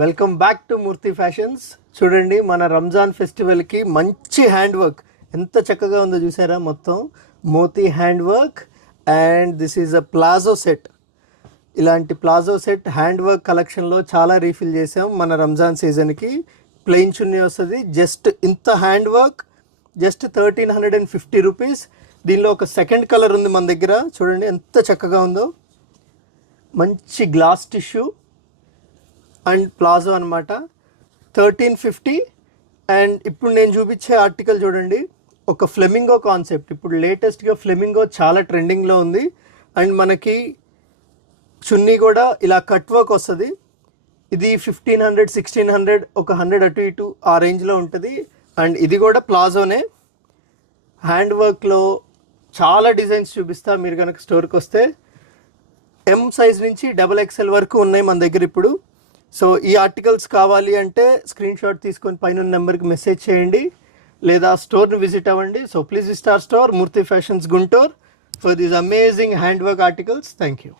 Welcome back to Murthy fashions. చూడండి, మన రంజాన్ ఫెస్టివల్కి మంచి హ్యాండ్ వర్క్ ఎంత చక్కగా ఉందో చూసారా. మొత్తం మోతీ hand work and this is a palazzo set. ఇలాంటి ప్లాజో సెట్ హ్యాండ్ వర్క్ కలెక్షన్లో చాలా రీఫిల్ చేసాం. మన రంజాన్ సీజన్కి ప్లెయిన్ చున్నీ వస్తుంది. జస్ట్ ఇంత హ్యాండ్ వర్క్ జస్ట్ 1350 రూపీస్. దీనిలో ఒక సెకండ్ కలర్ ఉంది మన దగ్గర. చూడండి ఎంత చక్కగా ఉందో. మంచి గ్లాస్ టిష్యూ అండ్ ప్లాజో అనమాట. 1350. అండ్ ఇప్పుడు నేను చూపించే ఆర్టికల్ చూడండి, ఒక ఫ్లెమింగో కాన్సెప్ట్. ఇప్పుడు లేటెస్ట్గా ఫ్లెమింగో చాలా ట్రెండింగ్లో ఉంది. అండ్ మనకి చున్నీ కూడా ఇలా కట్ వర్క్ వస్తుంది. ఇది 1500, 1600, ఒక 100 అటు ఇటు ఆ రేంజ్లో ఉంటుంది. అండ్ ఇది కూడా ప్లాజోనే. హ్యాండ్ వర్క్లో చాలా డిజైన్స్ చూపిస్తా మీరు కనుక స్టోర్కి వస్తే. ఎం సైజ్ నుంచి XXL వరకు ఉన్నాయి మన దగ్గర ఇప్పుడు. సో ఈ ఆర్టికల్స్ కావాలి అంటే స్క్రీన్ షాట్ తీసుకొని పైన నెంబర్కి మెసేజ్ చేయండి, లేదా స్టోర్ని విజిట్ అవ్వండి. So please visit our store Murthy fashions Guntur for these amazing hand work articles. Thank you.